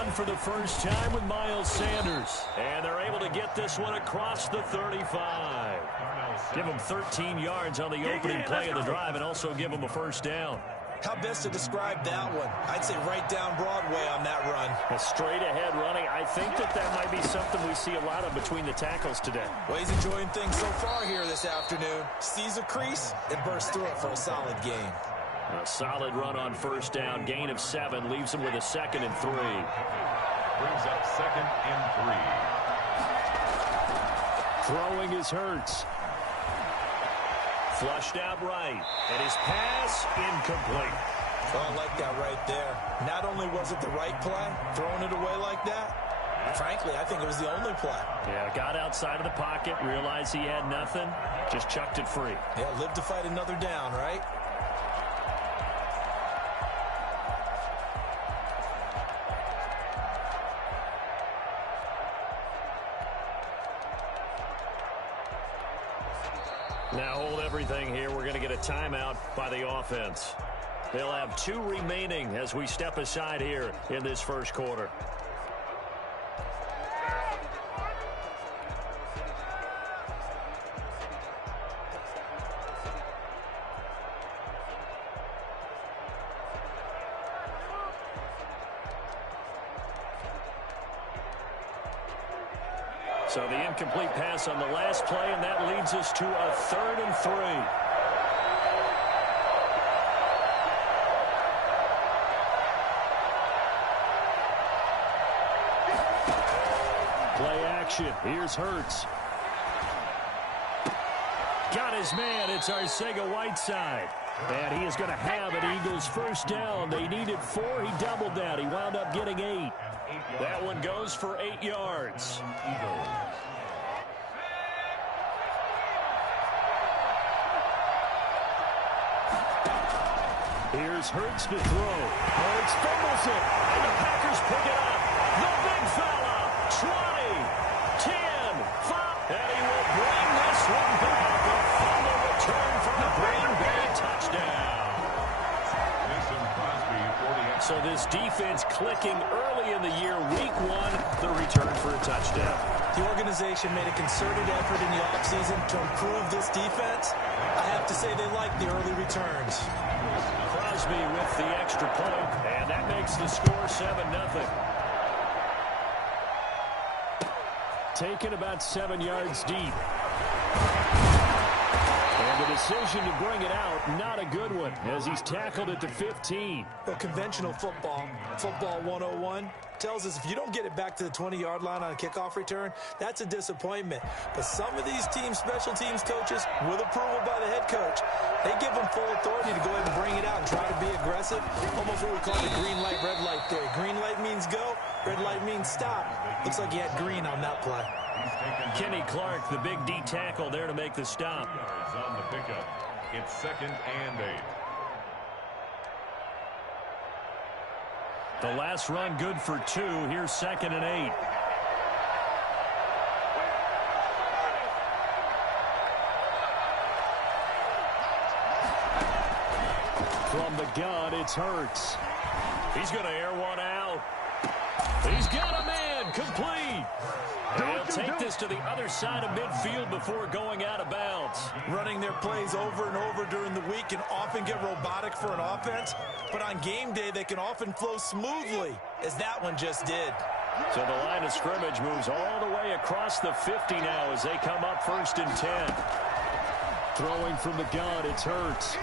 run for the first time with Miles Sanders. And they're able to get this one across the 35. Give them 13 yards on the opening play of the drive and also give them a first down. How best to describe that one? I'd say right down Broadway on that run. A straight-ahead running. I think that might be something we see a lot of between the tackles today. Well, he's enjoying things so far here this afternoon. Sees a crease and bursts through it for a solid gain. A solid run on first down. Gain of 7 leaves him with a 2nd and 3. Brings up 2nd and 3. Throwing is Hurts. Flushed out right, and his pass incomplete. Oh, I like that right there. Not only was it the right play, throwing it away like that, frankly, I think it was the only play. Yeah, got outside of the pocket, realized he had nothing, just chucked it free. Yeah, live to fight another down, right? Now hold everything here. We're going to get a timeout by the offense. They'll have 2 remaining as we step aside here in this first quarter. So the incomplete pass on the last play, and that leads us to a 3rd and 3. Play action. Here's Hurts. Got his man. It's Arcega-Whiteside. And he is going to have an Eagles first down. They needed 4. He doubled that. He wound up getting 8. That one goes for 8 yards. Here's Hurts to throw. Hurts fumbles it. And the Packers pick it up. The big fella. 20, 10, 5. And he will bring this one back. A fumble return for the Green Bay touchdown. So this defense clicking early in the year. Week 1, the return for a touchdown. The organization made a concerted effort in the offseason to improve this defense. I have to say they like the early returns. Crosby with the extra point, and that makes the score 7-0. Taken about 7 yards deep. And the decision to bring it out, not a good one, as he's tackled at the 15. Well, conventional football 101, tells us if you don't get it back to the 20-yard line on a kickoff return, that's a disappointment. But some of these special teams coaches, with approval by the head coach, they give them full authority to go ahead and bring it out and try to be aggressive. Almost what we call the green light, red light theory. Green light means go, red light means stop. Looks like he had green on that play. Kenny Clark, the big D tackle there to make the stop. On the pickup, it's 2nd and 8. The last run good for 2. Here's 2nd and 8. From the gun, it's Hurts. He's going to air one out. He's got a man, complete. They'll take this to the other side of midfield before going out of bounds. Running their plays over and over during the week can often get robotic for an offense, but on game day they can often flow smoothly, as that one just did. So the line of scrimmage moves all the way across the 50 now as they come up 1st and 10. Throwing from the gun, it's Hurts.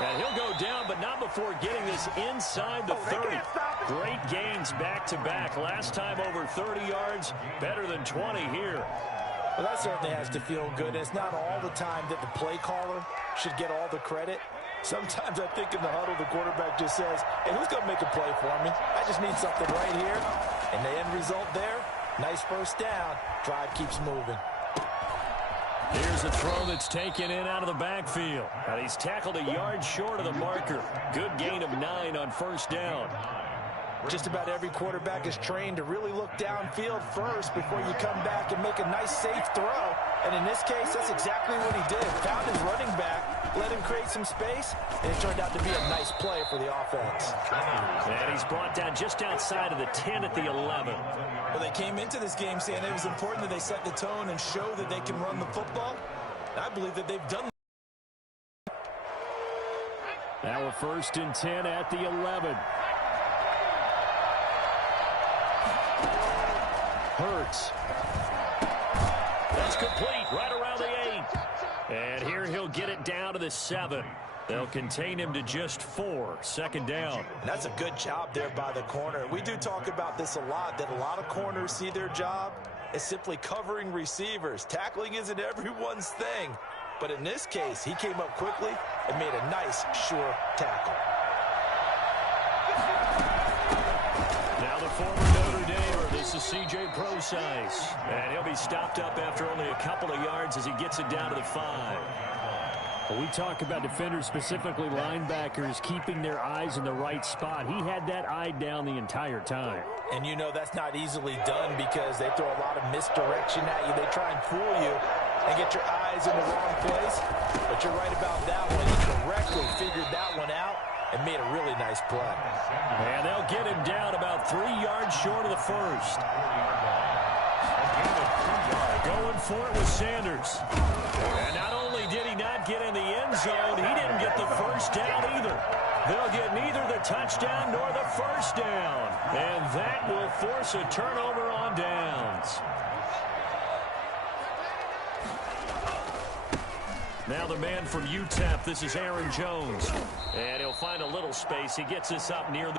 And he'll go down, but not before getting this inside the 30. Great gains back-to-back. Last time over 30 yards, better than 20 here. Well, that certainly has to feel good. It's not all the time that the play caller should get all the credit. Sometimes I think in the huddle, the quarterback just says, hey, who's going to make a play for me? I just need something right here. And the end result there, nice first down. Drive keeps moving. Here's a throw that's taken in out of the backfield. And he's tackled a yard short of the marker. Good gain of 9 on first down. Just about every quarterback is trained to really look downfield first before you come back and make a nice, safe throw. And in this case, that's exactly what he did. Found his running back, let him create some space, and it turned out to be a nice play for the offense. And he's brought down just outside of the 10 at the 11. Well, they came into this game saying it was important that they set the tone and show that they can run the football. I believe that they've done that. Now a 1st and 10 at the 11. Hurts. That's complete right around the 8. And here he'll get it down to the 7. They'll contain him to just 4. 2nd down. And that's a good job there by the corner. We do talk about this a lot, that a lot of corners see their job as simply covering receivers. Tackling isn't everyone's thing. But in this case, he came up quickly and made a nice, sure tackle. Now the former Notre Damer, this is C.J. Prosise. And he'll be stopped up after only a couple of yards as he gets it down to the 5. Well, we talk about defenders, specifically linebackers, keeping their eyes in the right spot. He had that eye down the entire time. And you know that's not easily done because they throw a lot of misdirection at you. They try and fool you and get your eyes in the wrong place. But you're right about that one. He correctly figured that one out and made a really nice play. And they'll get him down about 3 yards short of the 1st. Going for it with Sanders. And not only did he not get in the end zone, he didn't get the 1st down either. They'll get neither the touchdown nor the 1st down. And that will force a turnover on downs. Now the man from UTEP, this is Aaron Jones. And he'll find a little space. He gets this up near the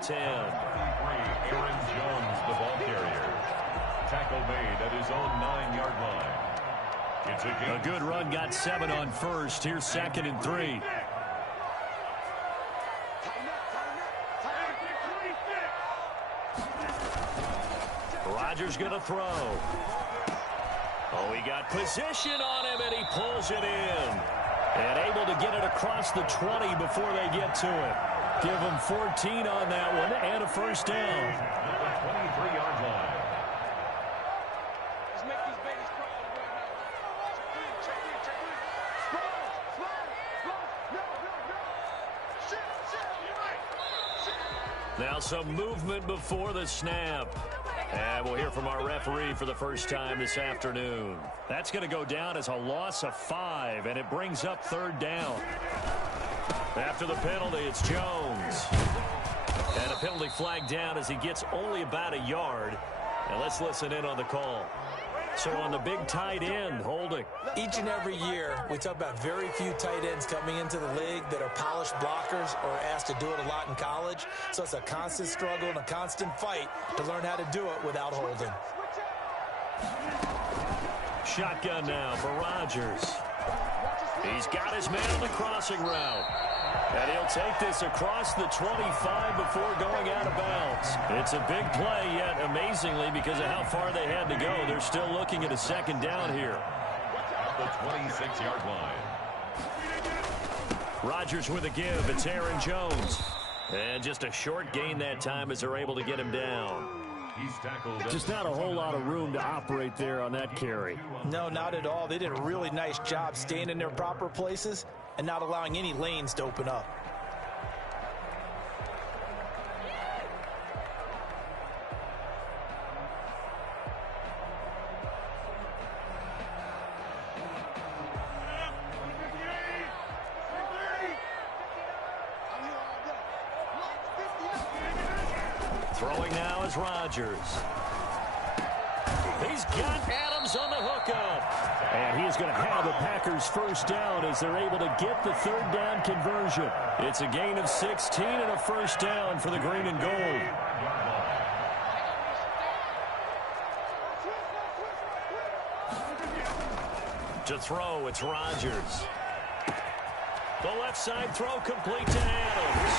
10. Aaron Jones, the ball carrier. Tackle made at his own 9-yard line. It's A good run, got 7 on 1st. Here's 2nd and 3. Rodgers going to throw. Oh, he got position on him, and he pulls it in. And able to get it across the 20 before they get to it. Give him 14 on that one and a 1st down. 23-yard line. Now some movement before the snap. And we'll hear from our referee for the first time this afternoon. That's going to go down as a loss of 5, and it brings up 3rd down. After the penalty, it's Jones. And a penalty flag down as he gets only about a yard. And let's listen in on the call. So on the big tight end, holding. Each and every year, we talk about very few tight ends coming into the league that are polished blockers or asked to do it a lot in college. So it's a constant struggle and a constant fight to learn how to do it without holding. Shotgun now for Rodgers. He's got his man on the crossing route. And he'll take this across the 25 before going out of bounds. It's a big play, yet amazingly, because of how far they had to go, they're still looking at a 2nd down here. At the 26-yard line. Rodgers with a give. It's Aaron Jones. And just a short gain that time as they're able to get him down. He's tackled. Just not a whole lot of room to operate there on that carry. No, not at all. They did a really nice job staying in their proper places and not allowing any lanes to open up. Throwing now is Rodgers. He's got Adams on the hookup. And he is going to have the Packers 1st down as they're able to get the 3rd down conversion. It's a gain of 16 and a 1st down for the green and gold. To throw, it's Rodgers. The left side throw complete to Adams.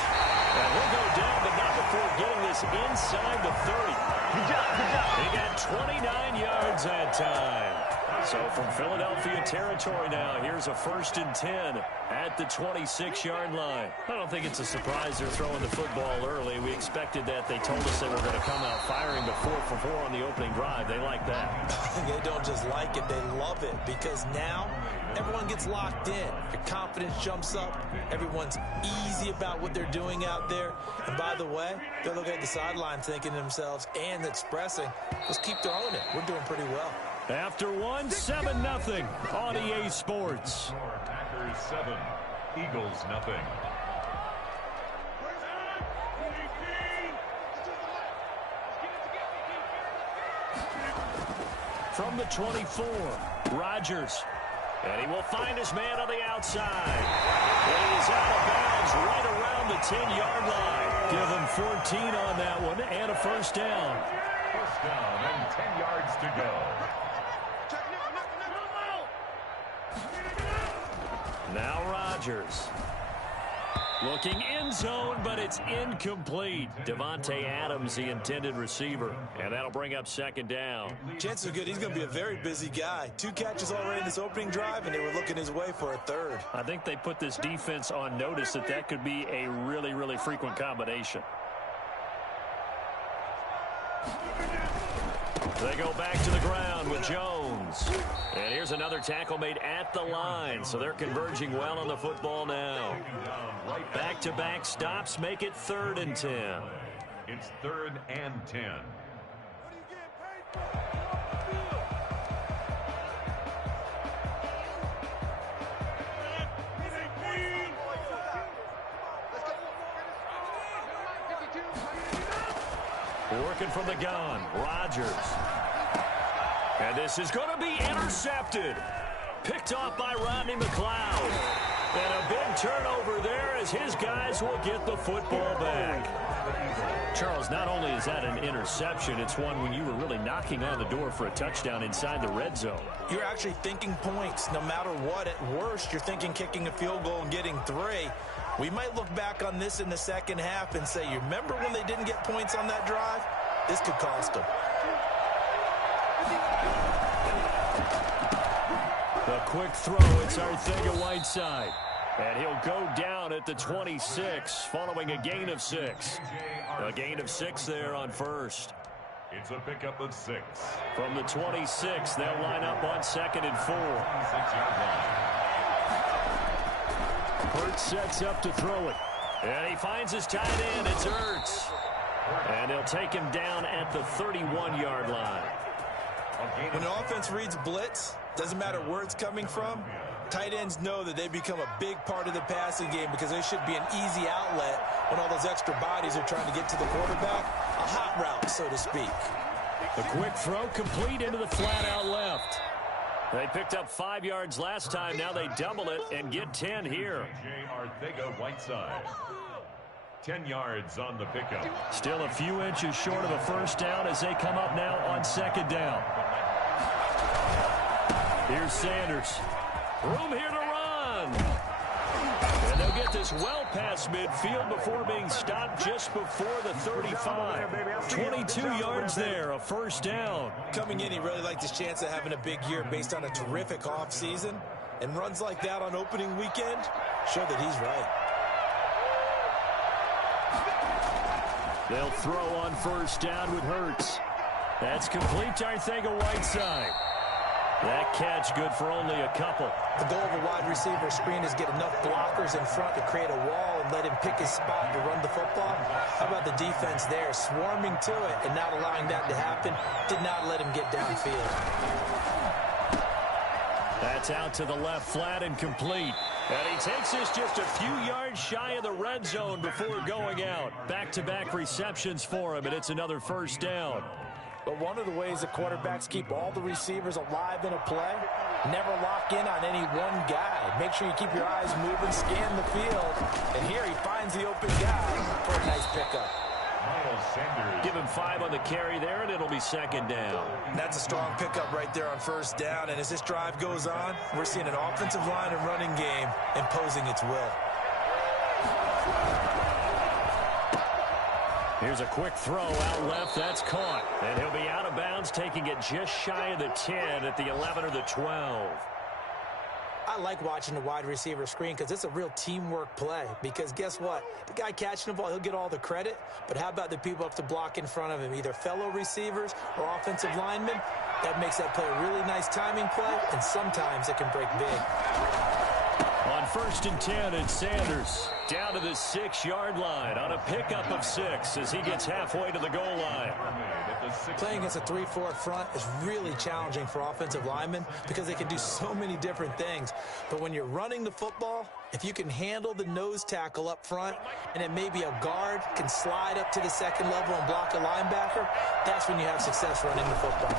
And he'll go down, but not before getting this inside the 30. Good job, good job. He got 29 yards that time. So from Philadelphia territory now, here's a 1st and 10 at the 26-yard line. I don't think it's a surprise they're throwing the football early. We expected that. They told us they were going to come out firing the 4 for 4 on the opening drive. They like that. They don't just like it, they love it, because now everyone gets locked in. Your confidence jumps up. Everyone's easy about what they're doing out there. And by the way, they're looking at the sideline thinking to themselves and expressing, let's keep throwing it. We're doing pretty well. After 7-0 on EA Sports. Packers 7, Eagles nothing. From the 24, Rodgers. And he will find his man on the outside. And he is out of bounds right around the 10-yard line. Give him 14 on that one and a first down. First down and 10 yards to go. Now Rodgers. Looking end zone, but it's incomplete. Devontae Adams, the intended receiver. And that'll bring up 2nd down. Chances are good he's going to be a very busy guy. 2 catches already in this opening drive, and they were looking his way for a 3rd. I think they put this defense on notice that could be a really, really frequent combination. They go back to the ground with Jones. And here's another tackle made at the line. So they're converging well on the football now. Back-to-back stops make it 3rd and 10. It's 3rd and 10. Working from the gun, Rodgers. And this is going to be intercepted. Picked off by Rodney McLeod. And a big turnover there as his guys will get the football back. Charles, not only is that an interception, it's one when you were really knocking on the door for a touchdown inside the red zone. You're actually thinking points no matter what. At worst, you're thinking kicking a field goal and getting 3. We might look back on this in the second half and say, you remember when they didn't get points on that drive? This could cost them. The quick throw, it's Arcega-Whiteside. And he'll go down at the 26 following a gain of 6. A gain of 6 there on 1st. It's a pickup of 6. From the 26, they'll line up on 2nd and 4. 6-yard line. Hurts sets up to throw it. And he finds his tight end. It's Ertz. And they'll take him down at the 31-yard line. When the offense reads blitz, doesn't matter where it's coming from, tight ends know that they become a big part of the passing game because there should be an easy outlet when all those extra bodies are trying to get to the quarterback. A hot route, so to speak. The quick throw complete into the flat out left. They picked up 5 yards last time. Now they double it and get 10 here. Arcega-Whiteside. 10 yards on the pickup. Still a few inches short of a first down as they come up now on 2nd down. Here's Sanders. Room here to run. And they'll get this well past midfield before being stopped just before the 35. 22 yards there, a first down. Coming in, he really liked his chance of having a big year based on a terrific offseason. And runs like that on opening weekend show that he's right. They'll throw on first down with Hurts. That's complete to Arcega-Whiteside. That catch good for only a couple. The goal of a wide receiver screen is get enough blockers in front to create a wall and let him pick his spot to run the football. How about the defense there, swarming to it and not allowing that to happen? Did not let him get downfield. That's out to the left, flat and complete. And he takes this just a few yards shy of the red zone before going out. Back-to-back receptions for him, and it's another first down. But one of the ways that quarterbacks keep all the receivers alive in a play, never lock in on any one guy. Make sure you keep your eyes moving, scan the field. And here he finds the open guy for a nice pickup. Give him 5 on the carry there, and it'll be 2nd down. And that's a strong pickup right there on first down. And as this drive goes on, we're seeing an offensive line and running game imposing its will. Here's a quick throw out left. That's caught. And he'll be out of bounds, taking it just shy of the 10 at the 11 or the 12. I like watching the wide receiver screen because it's a real teamwork play. Because guess what? The guy catching the ball, he'll get all the credit. But how about the people up to block in front of him, either fellow receivers or offensive linemen? That makes that play a really nice timing play, and sometimes it can break big. On 1st and 10, it's Sanders down to the 6-yard line on a pickup of 6 as he gets halfway to the goal line. Playing against a 3-4 front is really challenging for offensive linemen because they can do so many different things. But when you're running the football, if you can handle the nose tackle up front and then maybe a guard can slide up to the second level and block a linebacker, that's when you have success running the football.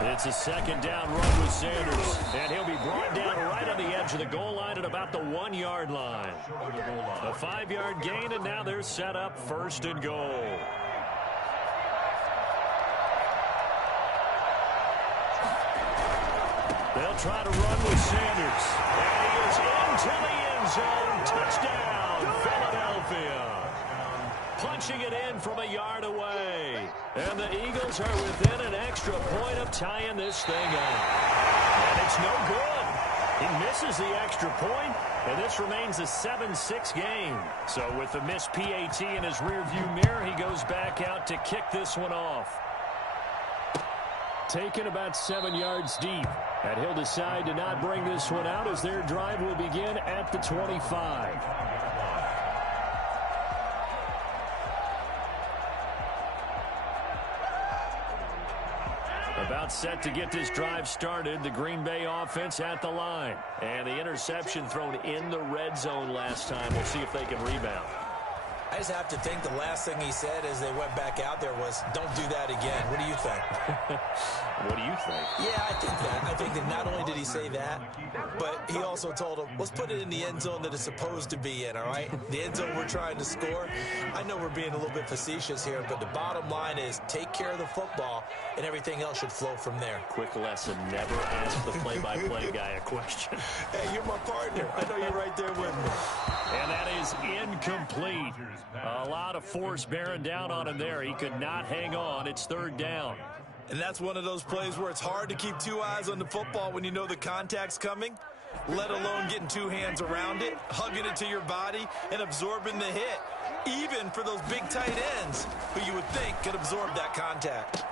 It's a 2nd down run with Sanders, and he'll be brought down right on the edge of the goal line at about the 1-yard line. A 5-yard gain, and now they're set up 1st and goal. They'll try to run with Sanders, and he is into the end zone. Touchdown, Philadelphia. Punching it in from a yard away. And the Eagles are within an extra point of tying this thing up. And it's no good. He misses the extra point, and this remains a 7-6 game. So with the missed PAT in his rearview mirror, he goes back out to kick this one off. Taken about 7 yards deep. And he'll decide to not bring this one out as their drive will begin at the 25. About set to get this drive started. The Green Bay offense at the line. And the interception thrown in the red zone last time. We'll see if they can rebound. I just have to think the last thing he said as they went back out there was, don't do that again. What do you think? What do you think? Yeah, I think that. I think that not only did he say that, but he also told him, let's put it in the end zone that it's supposed to be in, all right? The end zone we're trying to score. I know we're being a little bit facetious here, but the bottom line is take care of the football, and everything else should flow from there. Quick lesson, never ask the play-by-play guy a question. Hey, you're my partner. I know you're right there with me. And that is incomplete. A lot of force bearing down on him there. He could not hang on. It's 3rd down. And that's one of those plays where it's hard to keep 2 eyes on the football when you know the contact's coming, let alone getting 2 hands around it, hugging it to your body, and absorbing the hit, even for those big tight ends who you would think could absorb that contact.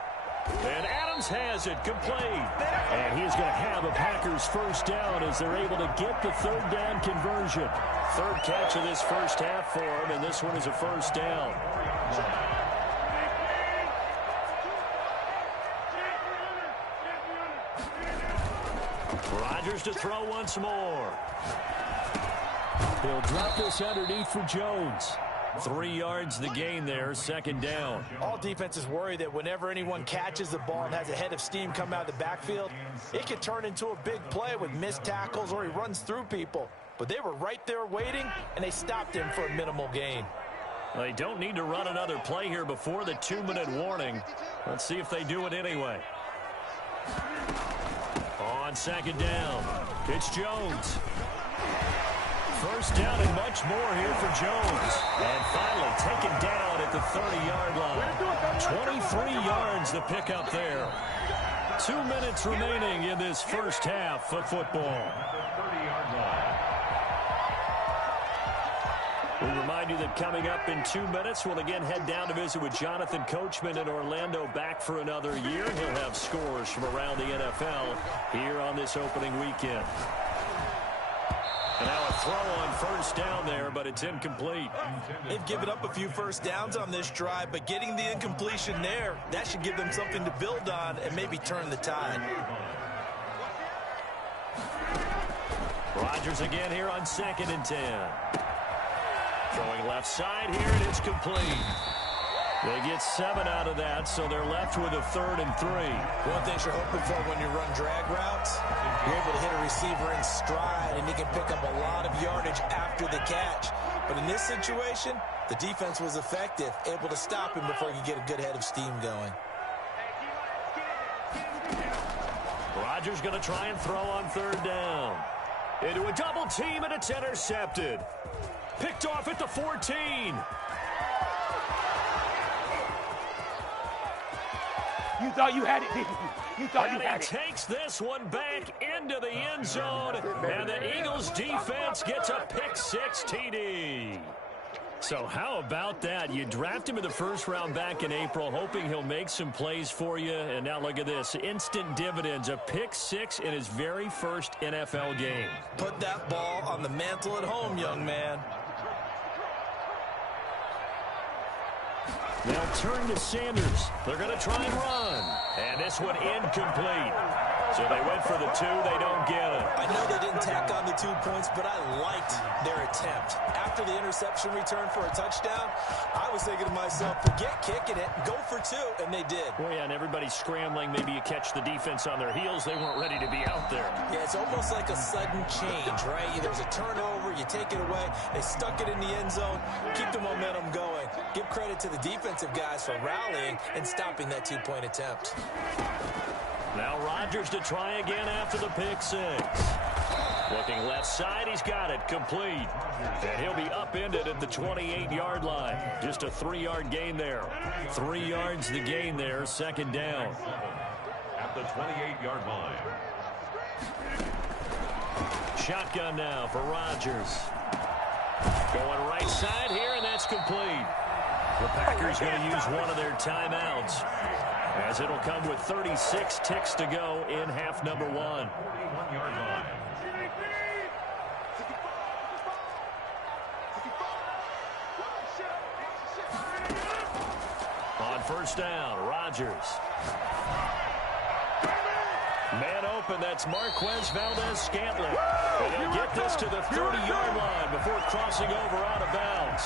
And Adams has it complete. And he's going to have a Packers 1st down as they're able to get the 3rd down conversion. 3rd catch of this first half for him, and this one is a 1st down. Rodgers to throw once more. He'll drop this underneath for Jones. 3 yards the gain there, 2nd down. All defenses worry that whenever anyone catches the ball and has a head of steam come out of the backfield, it could turn into a big play with missed tackles or he runs through people. But they were right there waiting, and they stopped him for a minimal gain. They don't need to run another play here before the 2-minute warning. Let's see if they do it anyway. On 2nd down, it's Jones. 1st down and much more here for Jones. And finally taken down at the 30-yard line. 23 yards the pickup there. 2 minutes remaining in this first half of football. We remind you that coming up in 2 minutes, we'll again head down to visit with Jonathan Coachman in Orlando, back for another year. He'll have scores from around the NFL here on this opening weekend. And now a throw on 1st down there, but it's incomplete. They've given up a few 1st downs on this drive, but getting the incompletion there, that should give them something to build on and maybe turn the tide. Rodgers again here on 2nd and 10. Throwing left side here, and it's complete. They get 7 out of that, so they're left with a 3rd and 3. One thing you're hoping for when you run drag routes, you're able to hit a receiver in stride, and he can pick up a lot of yardage after the catch. But in this situation, the defense was effective, able to stop him before he could get a good head of steam going. Rodgers going to try and throw on 3rd down. Into a double team, and it's intercepted. Picked off at the 14. You thought you had it, didn't you? You thought you had And it. he takes this one back into the end zone, and the Eagles defense gets a pick-6 TD. So how about that? You draft him in the first round back in April, hoping he'll make some plays for you. And now look at this. Instant dividends. A pick-6 in his very first NFL game. Put that ball on the mantle at home, young man. They'll turn to Sanders. They're going to try and run. And this one incomplete. So they went for the 2. They don't get it. I know they didn't tack on the 2 points, but I liked their attempt. After the interception return for a touchdown, I was thinking to myself, forget kicking it, go for 2, and they did. Well, yeah, and everybody's scrambling. Maybe you catch the defense on their heels. They weren't ready to be out there. Yeah, it's almost like a sudden change, right? There's a turnover, you take it away, they stuck it in the end zone, keep the momentum going. Give credit to the defensive guys for rallying and stopping that 2-point attempt. Now Rodgers to try again after the pick-6. Looking left side, he's got it, complete. And he'll be upended at the 28-yard line. Just a 3-yard gain there. 3 yards the gain there, second down. At the 28-yard line. Shotgun now for Rodgers. Going right side here, and that's complete. The Packers going to use one of their timeouts, as it'll come with 36 ticks to go in half number 1. 41-yard line. On first down, Rodgers. Man open, that's Marquez Valdez-Scantling. And he'll get this to the 30-yard line before crossing over out of bounds.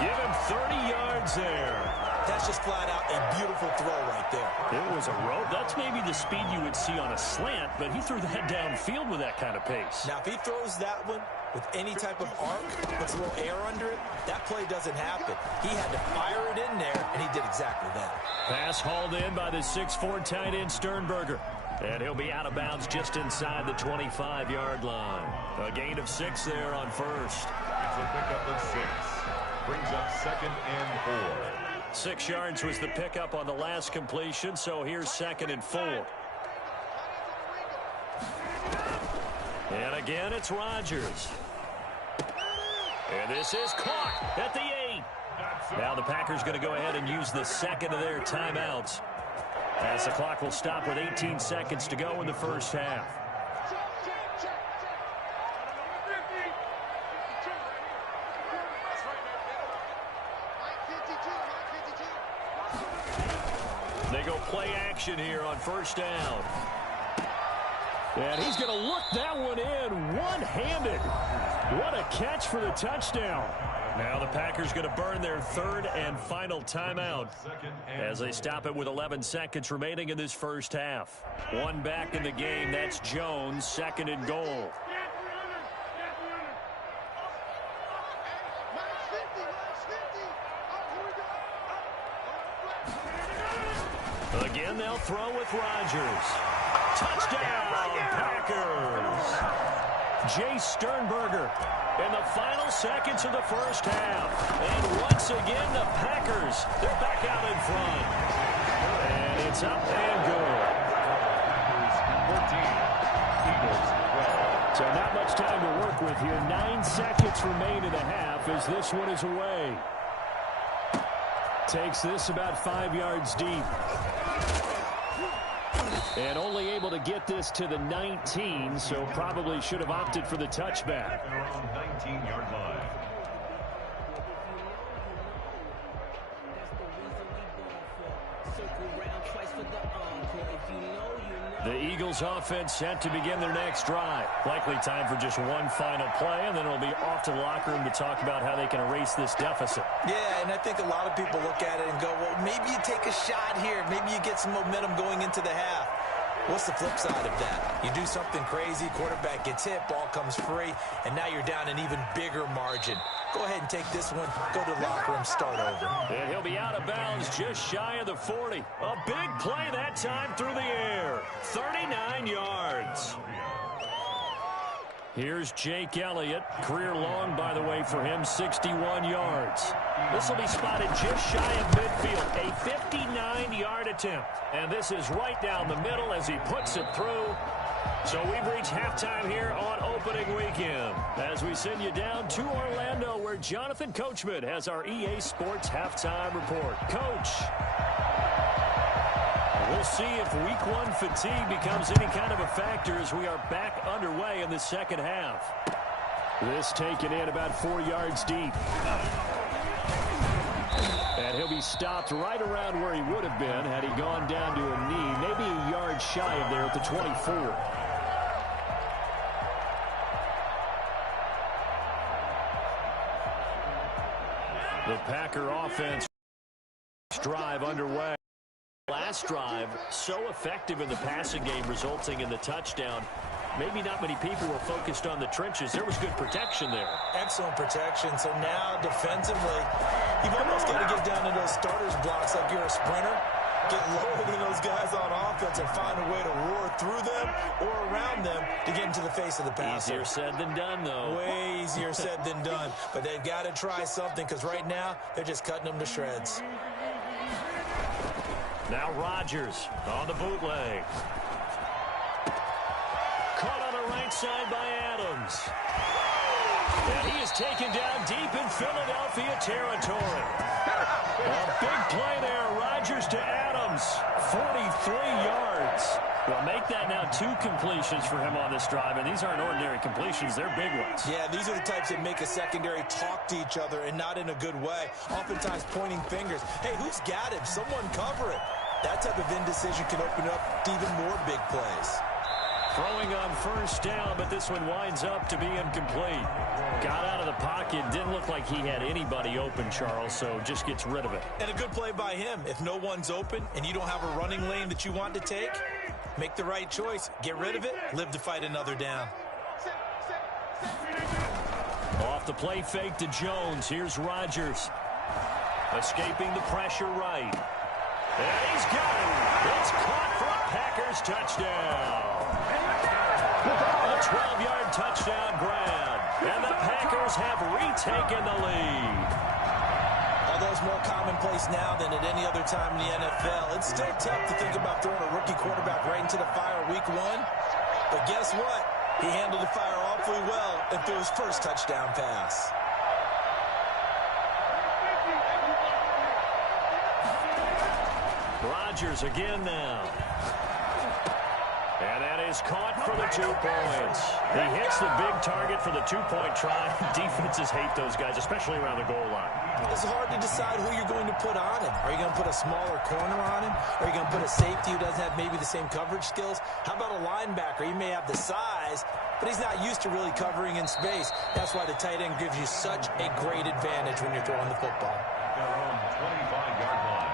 Give him 30 yards there. That's just flat out a beautiful throw right there. It was a rope. That's maybe the speed you would see on a slant, but he threw that downfield with that kind of pace. Now, if he throws that one with any type of arc, puts a little air under it, that play doesn't happen. He had to fire it in there, and he did exactly that. Pass hauled in by the 6'4" tight end Sternberger. And he'll be out of bounds just inside the 25-yard line. A gain of 6 there on first. It's a pickup of 6. Brings up 2nd and 4. 6 yards was the pickup on the last completion, so here's 2nd and 4. And again, it's Rodgers. And this is caught at the 8. Now the Packers going to go ahead and use the second of their timeouts, as the clock will stop with 18 seconds to go in the first half. They go play action here on first down. And he's going to look that one in one-handed. What a catch for the touchdown. Now the Packers going to burn their 3rd and final timeout as they stop it with 11 seconds remaining in this first half. One back in the game, that's Jones, 2nd and goal. Again, they'll throw with Rodgers. Touchdown, Packers. Jace Sternberger in the final seconds of the first half. And once again, the Packers, they're back out in front. And it's up and good. 14. Eagles 12. So not much time to work with here. 9 seconds remain in the half as this one is away. Takes this about 5 yards deep. And only able to get this to the 19, so probably should have opted for the touchback. At their own 19-yard line. The Eagles offense set to begin their next drive. Likely time for just one final play, and then it'll be off to the locker room to talk about how they can erase this deficit. Yeah, and I think a lot of people look at it and go, well, maybe you take a shot here. Maybe you get some momentum going into the half. What's the flip side of that? You do something crazy, quarterback gets hit, ball comes free, and now you're down an even bigger margin. Go ahead and take this one, go to the locker room, start over. And he'll be out of bounds just shy of the 40. A big play that time through the air. 39 yards. Here's Jake Elliott. Career long, by the way, for him, 61 yards. This will be spotted just shy of midfield. A 59-yard attempt. And this is right down the middle as he puts it through. So we've reached halftime here on opening weekend as we send you down to Orlando where Jonathan Coachman has our EA Sports halftime report. Coach, we'll see if week one fatigue becomes any kind of a factor as we are back underway in the second half. This taken in about 4 yards deep. And he'll be stopped right around where he would have been had he gone down to a knee, maybe a yard shy of there at the 24. The Packer offense drive underway. Last drive, so effective in the passing game, resulting in the touchdown. Maybe not many people were focused on the trenches. There was good protection there. Excellent protection. So now defensively, you've almost got to get down to those starters blocks like you're a sprinter. Get lower than those guys on offense and find a way to roar through them or around them to get into the face of the passer. Easier said than done, though. Way easier said than done. But they've got to try something because right now they're just cutting them to shreds. Now Rodgers on the bootleg. Caught on the right side by Adams. And he is taken down deep in Philadelphia territory. A big play there. Rodgers to Adams. 43 yards. Well, make that now 2 completions for him on this drive. And these aren't ordinary completions. They're big ones. Yeah, these are the types that make a secondary talk to each other and not in a good way. Oftentimes pointing fingers. Hey, who's got him? Someone cover it. That type of indecision can open up to even more big plays. Throwing on first down, but this one winds up to be incomplete. Got out of the pocket. Didn't look like he had anybody open, Charles, so just gets rid of it. And a good play by him. If no one's open and you don't have a running lane that you want to take, make the right choice. Get rid of it. Live to fight another down. Off the play fake to Jones. Here's Rodgers. Escaping the pressure right. And he's got it. It's caught for a Packers touchdown. A 12-yard touchdown grab. And the Packers have retaken the lead. Although it's more commonplace now than at any other time in the NFL, it's still tough to think about throwing a rookie quarterback right into the fire week one. But guess what? He handled the fire awfully well and threw his first touchdown pass. Rodgers again now. And that is caught for the 2 points. He hits the big target for the 2-point try. Defenses hate those guys, especially around the goal line. It's hard to decide who you're going to put on him. Are you going to put a smaller corner on him? Are you going to put a safety who doesn't have maybe the same coverage skills? How about a linebacker? He may have the size, but he's not used to really covering in space. That's why the tight end gives you such a great advantage when you're throwing the football. They're on the 25-yard line.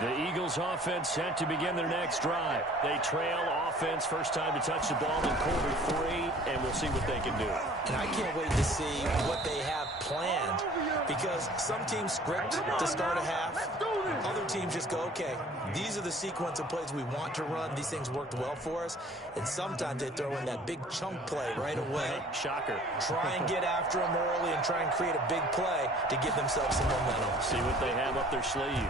The Eagles offense set to begin their next drive. They trail offense, first time to touch the ball in quarter 3, and we'll see what they can do. And I can't wait to see what they have planned because some teams script to start a half. Other teams just go, okay, these are the sequence of plays we want to run. These things worked well for us. And sometimes they throw in that big chunk play right away. Shocker. Try and get after them early and try and create a big play to give themselves some momentum. See what they have up their sleeve.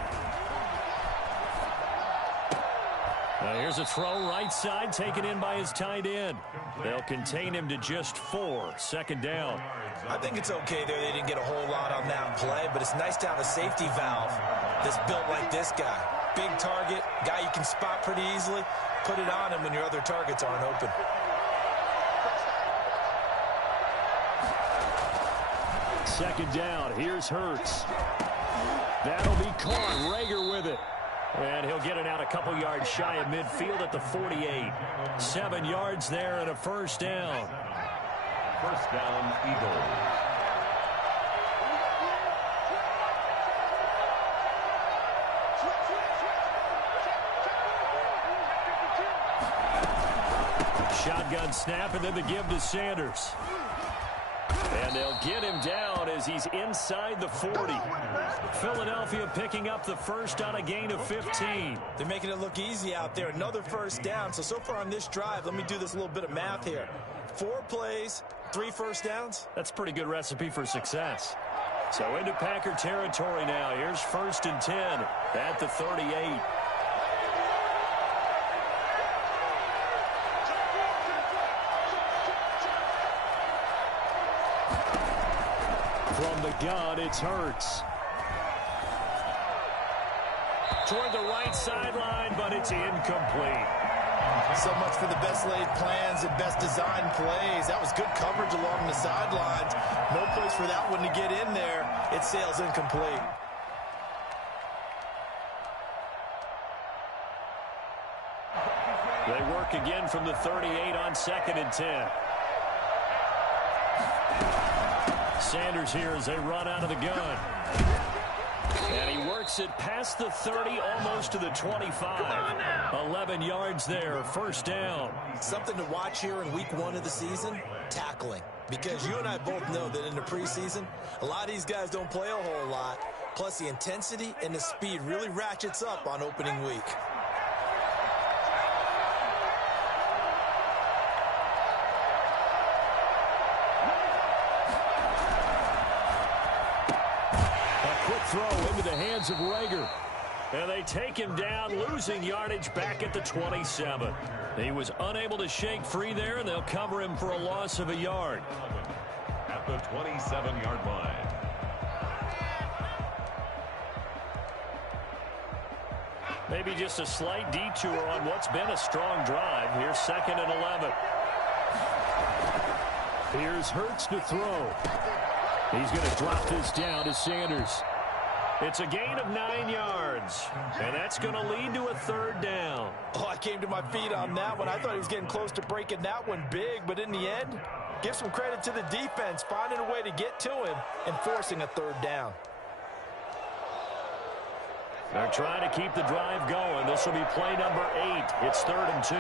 Here's a throw right side taken in by his tight end. They'll contain him to just 4. Second down. I think it's okay there. They didn't get a whole lot on that play, but it's nice to have a safety valve that's built like this guy. Big target, guy you can spot pretty easily. Put it on him when your other targets aren't open. Second down. Here's Hurts. That'll be caught. Rager with it. And he'll get it out a couple yards shy of midfield at the 48. 7 yards there and a first down. First down, Eagles. Shotgun snap and then the give to Sanders. And they'll get him down as he's inside the 40. Philadelphia picking up the first on a gain of 15. They're making it look easy out there. Another first down. So far on this drive, let me do this little bit of math here. 4 plays, 3 first downs. That's a pretty good recipe for success. So into Packer territory now. Here's 1st and 10 at the 38. From the gun, it's Hurts. Toward the right sideline, but it's incomplete. So much for the best laid plans and best designed plays. That was good coverage along the sidelines. No place for that one to get in there. It sails incomplete. They work again from the 38 on 2nd and 10. Sanders here as they run out of the gun. And he works it past the 30, almost to the 25. 11 yards there, 1st down. Something to watch here in week 1 of the season, tackling. Because you and I both know that in the preseason, a lot of these guys don't play a whole lot. Plus the intensity and the speed really ratchets up on opening week. Throw into the hands of Rager. And they take him down, losing yardage back at the 27. He was unable to shake free there, and they'll cover him for a loss of a yard. At the 27-yard line. Maybe just a slight detour on what's been a strong drive. Here's 2nd and 11. Here's Hurts to throw. He's going to drop this down to Sanders. It's a gain of 9 yards, and that's going to lead to a 3rd down. Oh, I came to my feet on that one. I thought he was getting close to breaking that one big, but in the end, give some credit to the defense, finding a way to get to him and forcing a 3rd down. They're trying to keep the drive going. This will be play number 8. It's 3rd and 2.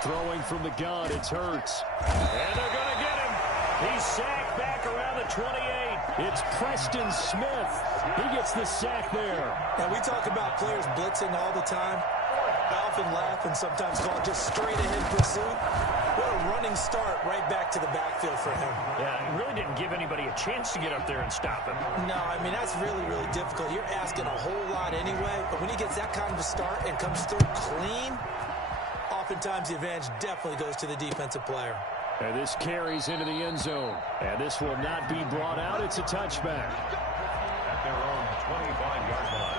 Throwing from the gun, it's Hurts. And they're going to get him. He's sacked back around the 28. It's Preston Smith. He gets the sack there. Now, we talk about players blitzing all the time. I often laugh and sometimes call it just straight-ahead pursuit. What a running start right back to the backfield for him. Yeah, it really didn't give anybody a chance to get up there and stop him. No, I mean, that's really, really difficult. You're asking a whole lot anyway, but when he gets that kind of a start and comes through clean, oftentimes the advantage definitely goes to the defensive player. And this carries into the end zone. And this will not be brought out. It's a touchback. At their own 25-yard line.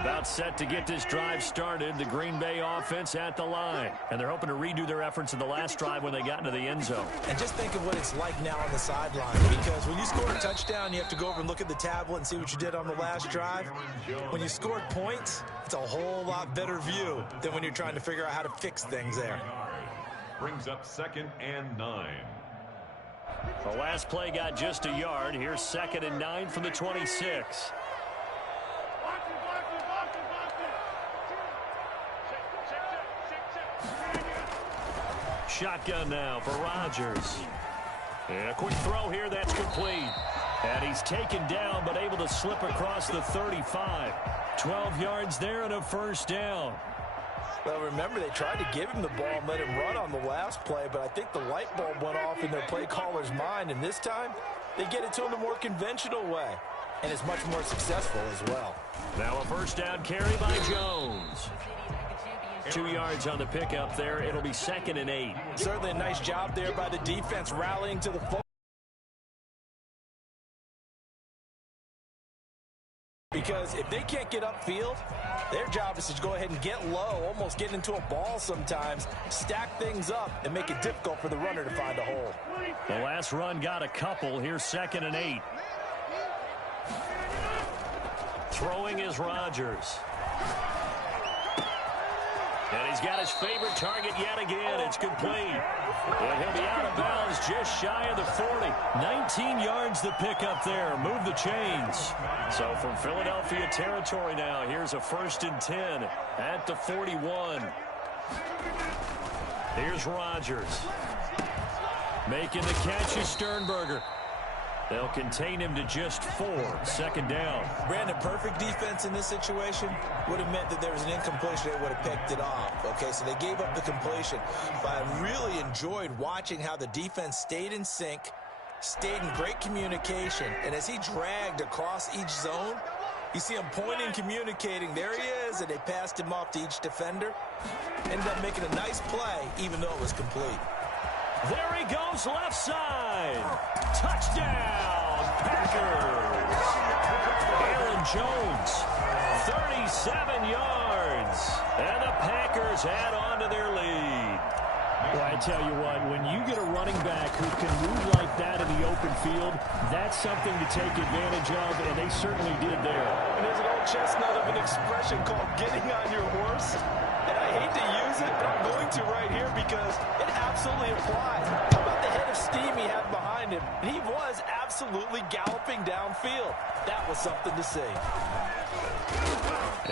About set to get this drive started. The Green Bay offense at the line. And they're hoping to redo their efforts in the last drive when they got into the end zone. And just think of what it's like now on the sideline. Because when you score a touchdown, you have to go over and look at the tablet and see what you did on the last drive. When you scored points, it's a whole lot better view than when you're trying to figure out how to fix things there. Brings up 2nd and 9. The last play got just a yard. Here's 2nd and 9 from the 26. Shotgun now for Rodgers. And a quick throw here, that's complete. And he's taken down, but able to slip across the 35. 12 yards there and a 1st down. Well, remember, they tried to give him the ball and let him run on the last play, but I think the light bulb went off in their play caller's mind, and this time they get it to him the more conventional way, and it's much more successful as well. Now a 1st down carry by Jones. 2 yards on the pickup there. It'll be 2nd and 8. Certainly a nice job there by the defense rallying to the football. Because if they can't get upfield, their job is to go ahead and get low, almost get into a ball sometimes, stack things up, and make it difficult for the runner to find a hole. The last run got a couple. Here's 2nd and 8. Throwing is Rodgers. And he's got his favorite target yet again. It's complete. And he'll be out of bounds just shy of the 40. 19 yards to pick up there. Move the chains. So from Philadelphia territory now, here's a 1st and 10 at the 41. Here's Rodgers. Making the catch is Sternberger. They'll contain him to just 4, second down. Brandon, perfect defense in this situation would have meant that there was an incompletion that would have picked it off. Okay, so they gave up the completion. But I really enjoyed watching how the defense stayed in sync, stayed in great communication, and as he dragged across each zone, you see him pointing, communicating. There he is, and they passed him off to each defender. Ended up making a nice play, even though it was complete. There he goes, left side. Touchdown, Packers. Aaron Jones, 37 yards. And the Packers add on to their lead. Well, I tell you what, when you get a running back who can move like that in the open field, that's something to take advantage of, and they certainly did there. And there's an old chestnut of an expression called getting on your horse. And I hate to use it, but I'm going to right here because it absolutely applies. How about the head of steam he had behind him? And he was absolutely galloping downfield. That was something to see.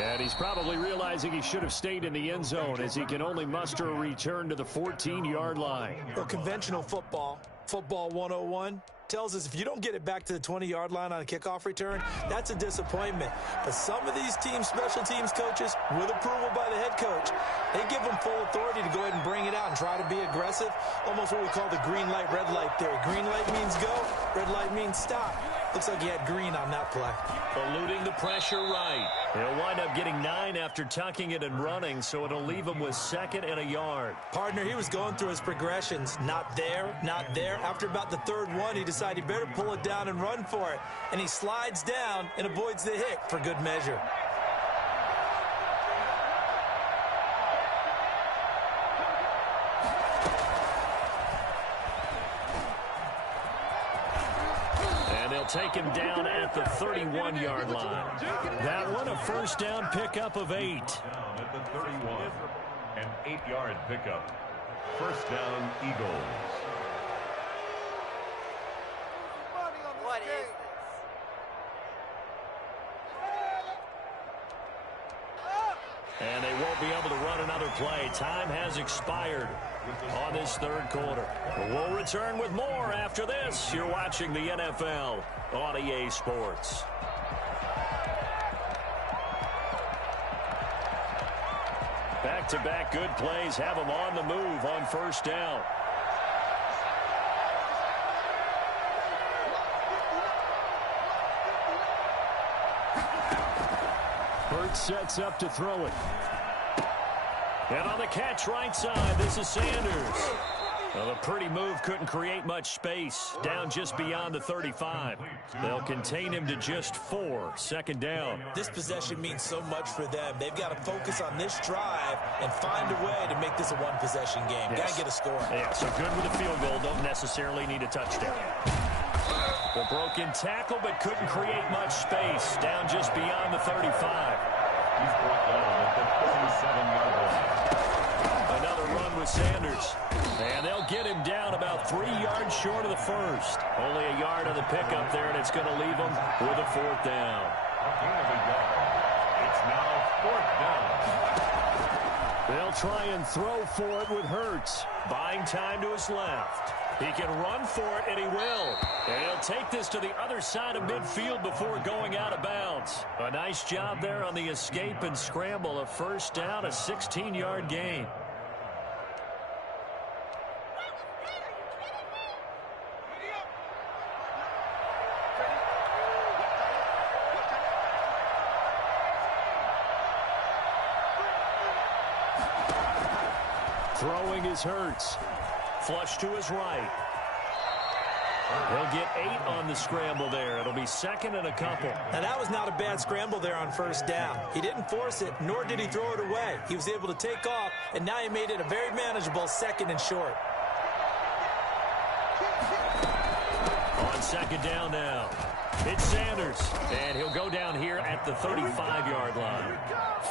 And he's probably realizing he should have stayed in the end zone as he can only muster a return to the 14-yard line. Well, conventional football 101, tells us if you don't get it back to the 20-yard line on a kickoff return, that's a disappointment. But some of these teams, special teams coaches, with approval by the head coach, they give them full authority to go ahead and bring it out and try to be aggressive. Almost what we call the green light, red light theory. Green light means go, red light means stop. Looks like he had green on that play. Eluding the pressure right. He'll wind up getting 9 after tucking it and running, so it'll leave him with 2nd and a yard. Partner, he was going through his progressions. Not there, not there. After about the 3rd one, he decided he better pull it down and run for it. And he slides down and avoids the hit for good measure. Take him down at the 31-yard line. That one a first down pickup of 8. Down at the 31. An 8-yard pickup. First down, Eagles. What is this? And they won't be able to run another play. Time has expired on this 3rd quarter. We'll return with more after this. You're watching the NFL on EA Sports. Back-to-back good plays have them on the move on first down. Hurts sets up to throw it. And on the catch right side, this is Sanders. Well, a pretty move couldn't create much space. Down just beyond the 35. They'll contain him to just 4, second down. This possession means so much for them. They've got to focus on this drive and find a way to make this a one-possession game. Yes. Got to get a score. Yeah, so good with a field goal. Don't necessarily need a touchdown. The broken tackle, but couldn't create much space. Down just beyond the 35. He's brought down at the 37-yard line. Another run with Sanders. And they'll get him down about 3 yards short of the first. Only a yard on the pickup there, and it's going to leave him with a 4th down. A gain of a yard. It's now 4th down. They'll try and throw for it with Hurts. Buying time to his left. He can run for it, and he will. And he'll take this to the other side of midfield before going out of bounds. A nice job there on the escape and scramble. A first down, a 16-yard gain. Throwing is Hurts. Flush to his right. He'll get 8 on the scramble there. It'll be 2nd and a couple. Now, that was not a bad scramble there on first down. He didn't force it, nor did he throw it away. He was able to take off, and now he made it a very manageable 2nd and short. On 2nd down now. It's Sanders, and he'll go down here at the 35-yard line.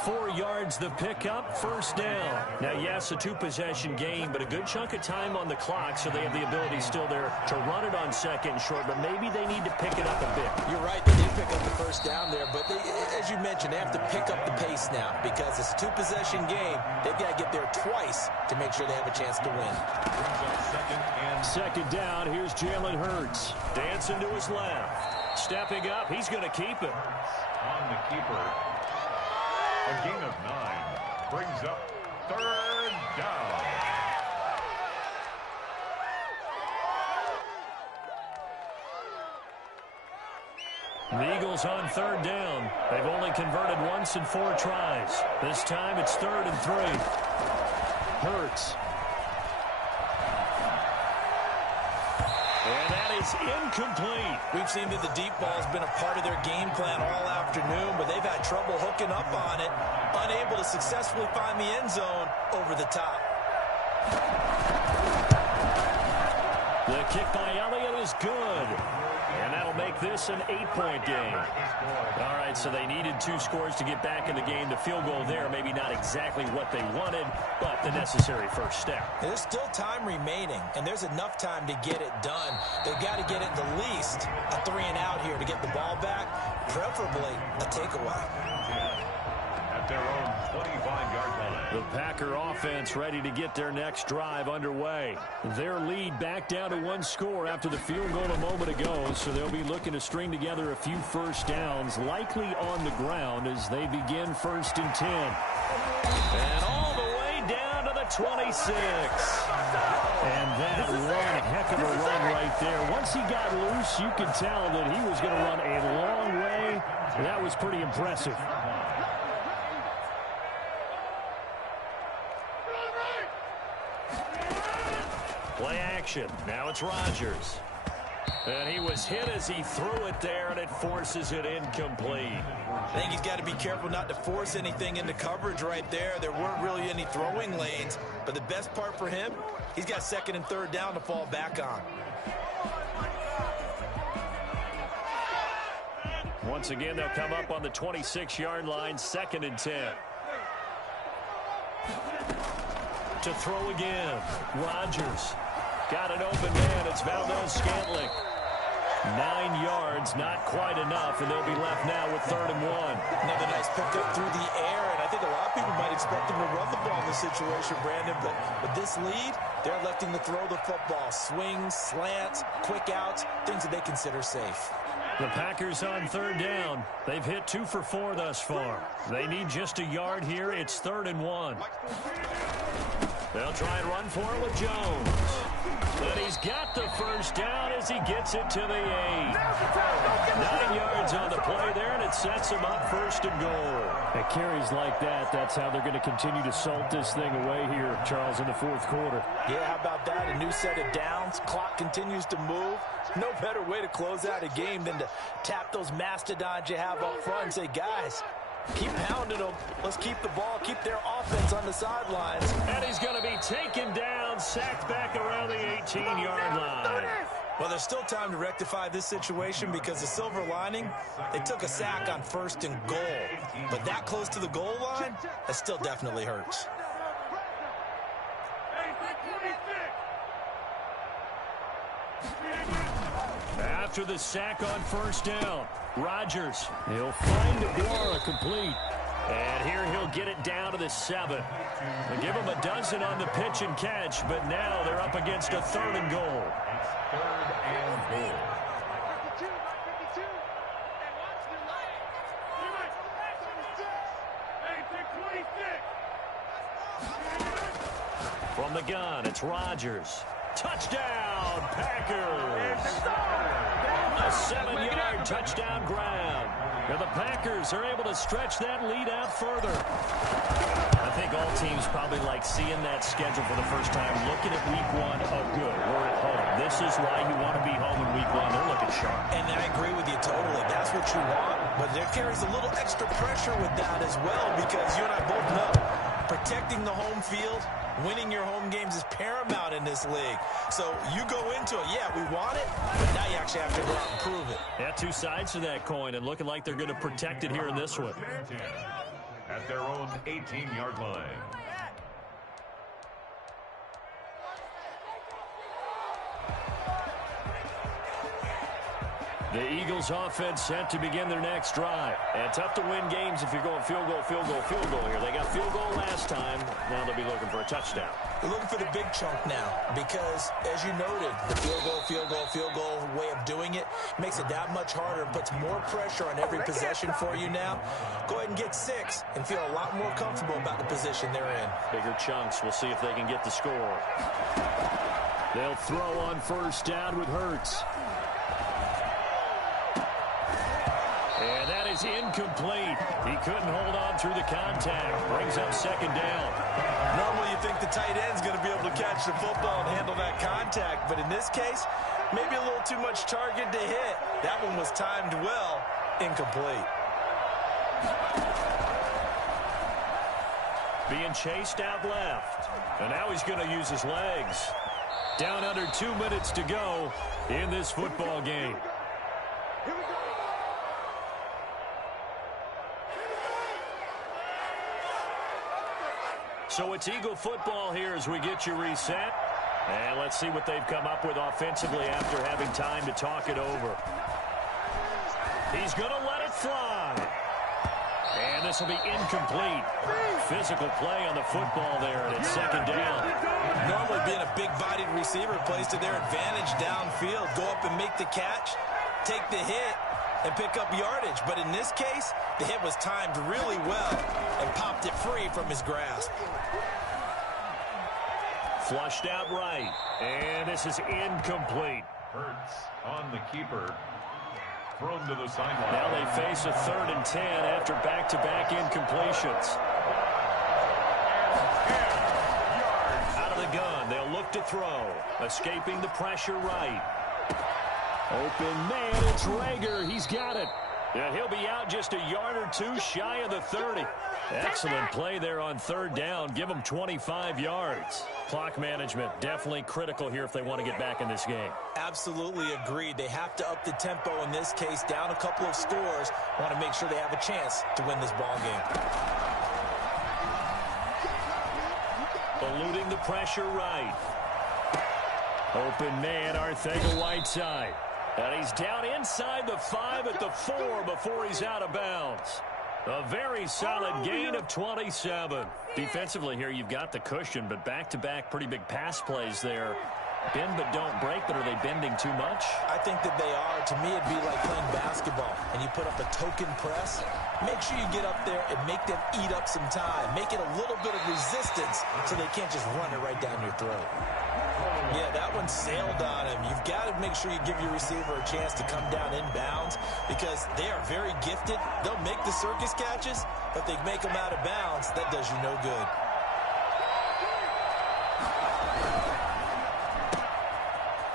4 yards the pickup, first down. Now, yes, a 2-possession game, but a good chunk of time on the clock, so they have the ability still there to run it on 2nd and short, but maybe they need to pick it up a bit. You're right, they did pick up the first down there, but they, as you mentioned, they have to pick up the pace now because it's a 2-possession game. They've got to get there twice to make sure they have a chance to win. Second down, here's Jalen Hurts. Dancing to his left. Stepping up, he's going to keep it. On the keeper. A gain of 9. Brings up third down. The Eagles on third down. They've only converted once in 4 tries. This time it's 3rd and 3. Hurts. And that is incomplete. We've seen that the deep ball has been a part of their game plan all afternoon, but they've had trouble hooking up on it, unable to successfully find the end zone over the top. The kick by Elliott is good. And that'll make this an 8-point game. All right, so they needed 2 scores to get back in the game. The field goal there, maybe not exactly what they wanted, but the necessary first step. There's still time remaining, and there's enough time to get it done. They've got to get it the least a 3-and-out here to get the ball back, preferably a takeaway. At their own 25-yard line. The Packer offense ready to get their next drive underway. Their lead back down to 1 score after the field goal a moment ago, so they'll be looking to string together a few first downs, likely on the ground as they begin 1st and 10. And all the way down to the 26. And that one heck of a run right there. Once he got loose, you could tell that he was going to run a long way. That was pretty impressive. Play action. Now it's Rodgers. And he was hit as he threw it there, and it forces it incomplete. I think he's got to be careful not to force anything into coverage right there. There weren't really any throwing lanes, but the best part for him, he's got 2nd and 3rd down to fall back on. Once again, they'll come up on the 26-yard line, 2nd and 10. To throw again. Rodgers. Got an open man. It's Valdes-Scantling. 9 yards, not quite enough, and they'll be left now with 3rd and 1. Another nice pickup through the air, and I think a lot of people might expect him to run the ball in this situation, Brandon, but with this lead, they're electing to throw the football. Swings, slants, quick outs, things that they consider safe. The Packers on 3rd down. They've hit 2 for 4 thus far. They need just a yard here. It's 3rd and 1. They'll try and run for it with Jones. But he's got the first down as he gets it to the 8. 9 yards on the play there, and it sets him up 1st and goal. At carries like that, that's how they're going to continue to salt this thing away here, Charles, in the 4th quarter. Yeah, how about that? A new set of downs. Clock continues to move. No better way to close out a game than to tap those mastodons you have up front and say, guys, keep pounding them. Let's keep the ball, keep their offense on the sidelines. And he's going to be taken down, sacked back around the 18-yard line. Well, there's still time to rectify this situation because the silver lining, they took a sack on 1st and goal. But that close to the goal line, that still definitely hurts. After the sack on 1st down, Rodgers, he'll find Aguara complete. And here he'll get it down to the 7. They give him a dozen on the pitch and catch, but now they're up against a 3rd and goal. 3rd and goal. From the gun, it's Rodgers. Touchdown, Packers! A 7-yard touchdown grab. And the Packers are able to stretch that lead out further. I think all teams probably like seeing that schedule for the first time, looking at week 1. Oh, good, we're at home. This is why you want to be home in week 1. They're looking sharp. And I agree with you totally. That's what you want. But there carries a little extra pressure with that as well because you and I both know protecting the home field, winning your home games is paramount in this league. So you go into it, yeah, we want it, but now you actually have to go out and prove it. Yeah, 2 sides to that coin, and looking like they're going to protect it here in this one. At their own 18-yard line. The Eagles offense set to begin their next drive. And tough to win games if you're going field goal, field goal, field goal here. They got field goal last time. Now they'll be looking for a touchdown. You're looking for the big chunk now because, as you noted, the field goal way of doing it makes it that much harder and puts more pressure on every possession for you now. Go ahead and get 6 and feel a lot more comfortable about the position they're in. Bigger chunks. We'll see if they can get the score. They'll throw on first down with Hurts. And that is incomplete. He couldn't hold on through the contact. Brings up second down. Normally you think the tight end's going to be able to catch the football and handle that contact, but in this case, maybe a little too much target to hit. That one was timed well, incomplete. Being chased out left. And now he's going to use his legs. Down under 2 minutes to go in this football game. So it's Eagle football here as we get you reset. And let's see what they've come up with offensively after having time to talk it over. He's going to let it fly. And this will be incomplete. Physical play on the football there, and it's second down. Normally being a big-bodied receiver plays to their advantage downfield. Go up and make the catch, take the hit, and pick up yardage. But in this case, the hit was timed really well and popped it free from his grasp. Flushed out right, and this is incomplete. Hurts on the keeper. Thrown to the sideline. Now they face a 3rd and 10 after back-to-back incompletions. Out of the gun, they'll look to throw. Escaping the pressure right. Open man, it's Rager. He's got it. And he'll be out just a yard or two shy of the 30. Excellent play there on 3rd down. Give them 25 yards. Clock management definitely critical here if they want to get back in this game. Absolutely agreed. They have to up the tempo in this case, down a couple of scores. Want to make sure they have a chance to win this ball game. Eluding the pressure right. Open man, Arcega-Whiteside. And he's down inside the 5 at the 4 before he's out of bounds. A very solid gain of 27. Defensively here, you've got the cushion, but back-to-back pretty big pass plays there. Bend but don't break, but are they bending too much? I think that they are. To me, it'd be like playing basketball, and you put up a token press. Make sure you get up there and make them eat up some time. Make it a little bit of resistance so they can't just run it right down your throat. Yeah, that one sailed on him. You've got to make sure you give your receiver a chance to come down inbounds because they are very gifted. They'll make the circus catches, but they make them out of bounds. That does you no good.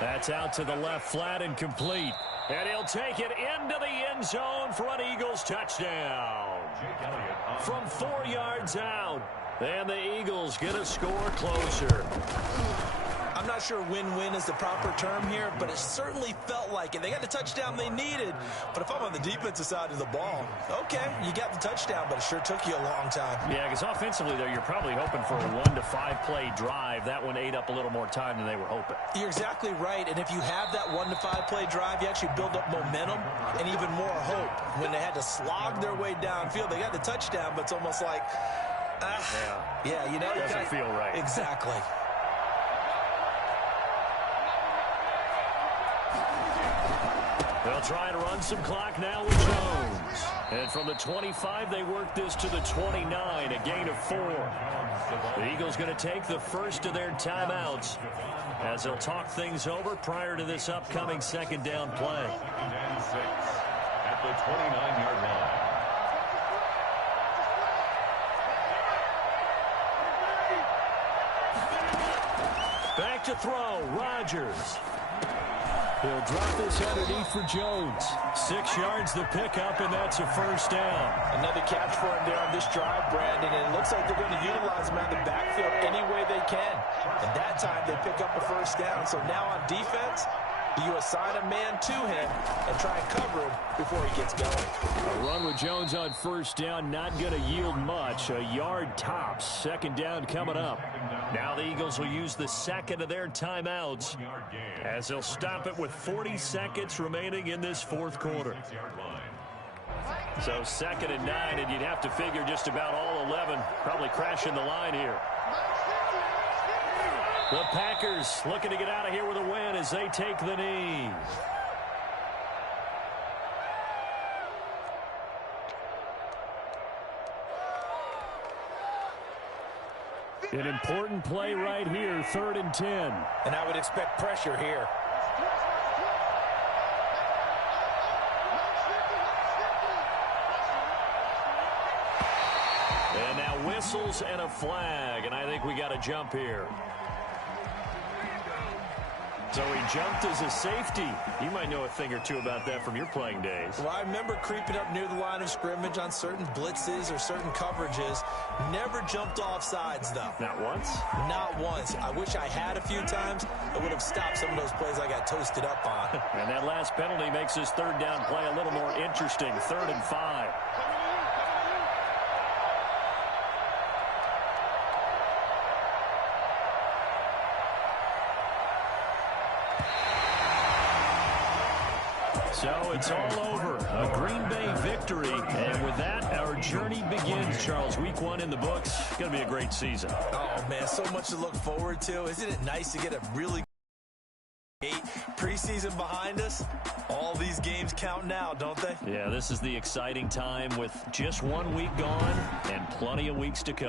That's out to the left flat and complete. And he'll take it into the end zone for an Eagles touchdown. From 4 yards out. And the Eagles get a score closer. I'm not sure win-win is the proper term here, but it certainly felt like it. They got the touchdown they needed, but if I'm on the defensive side of the ball, okay, you got the touchdown, but it sure took you a long time. Yeah, because offensively, though, you're probably hoping for a 1 to 5 play drive. That one ate up a little more time than they were hoping. You're exactly right, and if you have that 1 to 5 play drive, you actually build up momentum and even more hope. When they had to slog their way downfield, they got the touchdown, but it's almost like, yeah, you know. Doesn't feel right. Exactly. They'll try to run some clock now with Jones. And from the 25, they work this to the 29, a gain of 4. The Eagles going to take the first of their timeouts as they'll talk things over prior to this upcoming 2nd down play. At the 29-yard line. Back to throw, Rodgers. He'll drop this underneath for Jones. 6 yards the pickup, and that's a first down. Another catch for him there on this drive, Brandon, and it looks like they're going to utilize him out of the backfield any way they can. And that time they pick up a first down. So now on defense, you assign a man to him and try and cover him before he gets going. A run with Jones on first down, not going to yield much. A yard tops. 2nd down coming up. Now the Eagles will use the 2nd of their timeouts as they'll stop it with 40 seconds remaining in this 4th quarter. So 2nd and 9, and you'd have to figure just about all 11 probably crashing the line here. The Packers looking to get out of here with a win as they take the knee. An important play right here, 3rd and 10. And I would expect pressure here. And now whistles and a flag, and I think we got a jump here. So he jumped as a safety. You might know a thing or two about that from your playing days. Well, I remember creeping up near the line of scrimmage on certain blitzes or certain coverages. Never jumped off sides, though. Not once? Not once. I wish I had a few times. It would have stopped some of those plays I got toasted up on. And that last penalty makes this 3rd down play a little more interesting. 3rd and 5. So it's all over. A Green Bay victory. And with that, our journey begins, Charles. Week 1 in the books. Going to be a great season. Oh, man, so much to look forward to. Isn't it nice to get a really preseason behind us? All these games count now, don't they? Yeah, this is the exciting time with just 1 week gone and plenty of weeks to come.